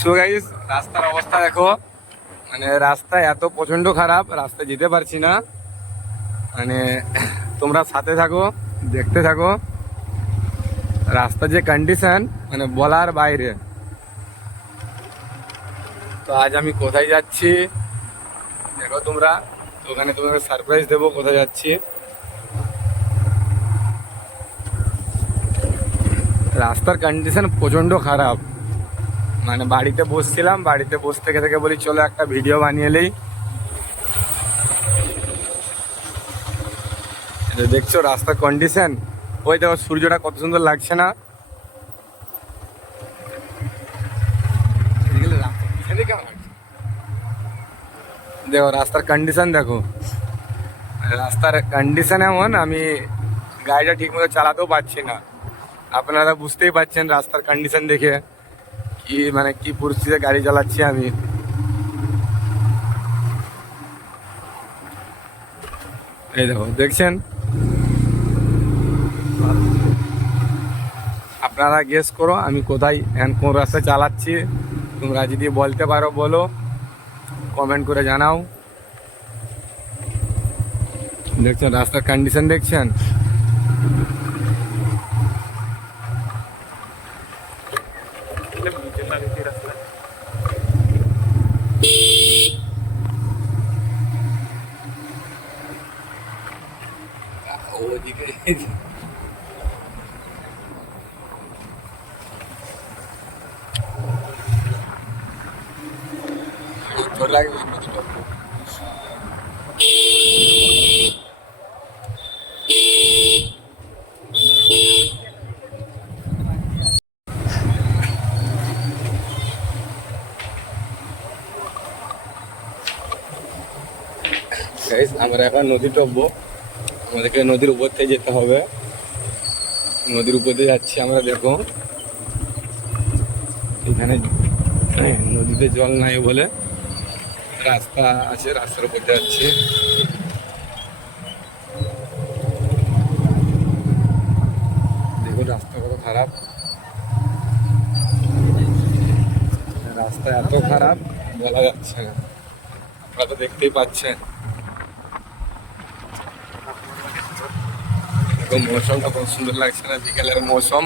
So guys, রাস্তার অবস্থা দেখো। মানে রাস্তা এত প্রচন্ড খারাপ, রাস্তায় যেতে পারছি না। মানে তোমরা সাথে থাকো, দেখতে থাকো। রাস্তার যে কন্ডিশন মানে বলার বাইরে। তো আজ আমি কোথায় যাচ্ছি দেখো তোমরা। তো ওখানে তোমাকে সারপ্রাইজ দেবো কোথায় যাচ্ছি। রাস্তার কন্ডিশন প্রচন্ড খারাপ। মানে বাড়িতে বসছিলাম, বাড়িতে বসে থেকে থেকে বলি চলো একটা ভিডিও বানিয়ে নেই। দেখছো রাস্তার কন্ডিশন, ওই দেখো সূর্যটা কত সুন্দর লাগছে না? দেখো রাস্তার কন্ডিশন দেখো। রাস্তার কন্ডিশন এমন, আমি গাড়িটা ঠিক মতো চালাতেও পারছি না। আপনারা বুঝতেই পারছেন রাস্তার কন্ডিশন দেখে কি মানে কি পরিস্থিতিতে গাড়ি চালাচ্ছি আমি। এই দেখো দেখছেন। আপনারা গেস করো আমি কোথায় কোন রাস্তায় চালাচ্ছি। তোমরা যদি বলতে পারো বলো, কমেন্ট করে জানাও। দেখছেন রাস্তার কন্ডিশন দেখছেন। ওদিকে আমরা এখন নদী টপবো। আমাদেরকে নদীর উপর থেকে যেতে হবে। নদীর উপর দিয়ে যাচ্ছি আমরা। দেখো এখানে নদীতে জল নাই বলে রাস্তা আছে, রাস্তার উপর যাচ্ছি। দেখো রাস্তা কত খারাপ। রাস্তা এত খারাপ বলা যাচ্ছে না, আপনারা তো দেখতেই পাচ্ছেন। দেখো মৌসুমটা কত সুন্দর লাগছে না, বিকেলের মৌসুম।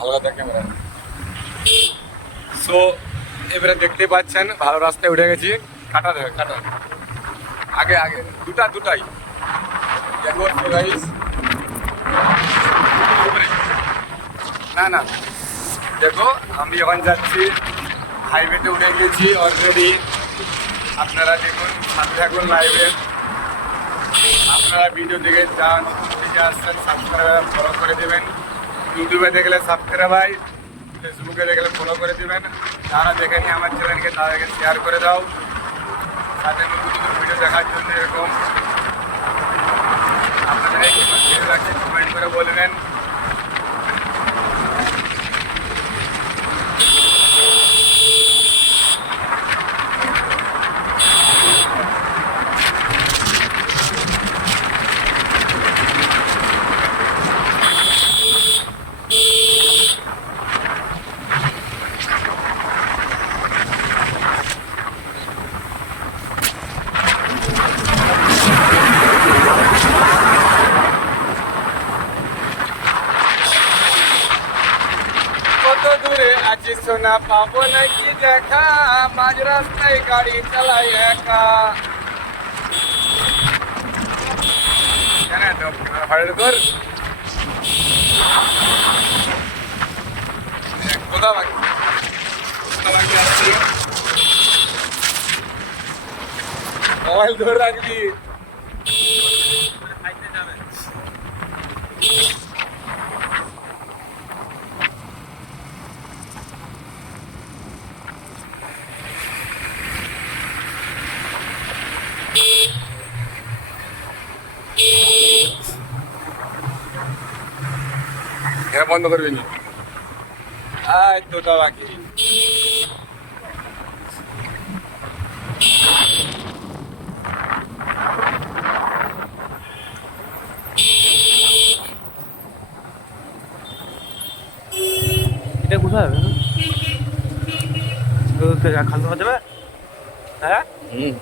আলাদা ক্যামেরা। সো এবারে দেখতেই পাচ্ছেন ভালো রাস্তায় উঠে গেছি। কাটা দেবে কাটা, আগে আগে দুটাই দেখো গাইস। না না দেখো আমি এখন যাচ্ছি, হাইওয়েতে উঠে গেছি অলরেডি। আপনারা দেখুন, সাথে থাকুন লাইভে। আপনারা ভিডিও দেখে যা নতুন থেকে আসছেন সাবস্ক্রাইব ফলো করে দেবেন। ইউটিউবে দেখলে সাবস্ক্রাইব, ফেসবুকে দেখলে ফলো করে দেবেন। যারা দেখেনি আমার চ্যানেলকে তাদেরকে শেয়ার করে দাও। সাথে নতুন নতুন ভিডিও দেখার জন্য এরকম আপনাদের ভিডিও লাগছে কমেন্ট করে বলবেন। কত দূরে আছি সোনা, পাবো নাকি দেখা, মাঝ রাস্তায় গাড়ি চালাই একা। জানা তো ভাড়া কর কোথা বাকি আসছি। মোবাইল ধরে রাখবি। বন্ধ করবি না। আয় তোতা পাখি। এটা কোথায় হবে? খাল দেওয়া যাবে? হ্যাঁ হুম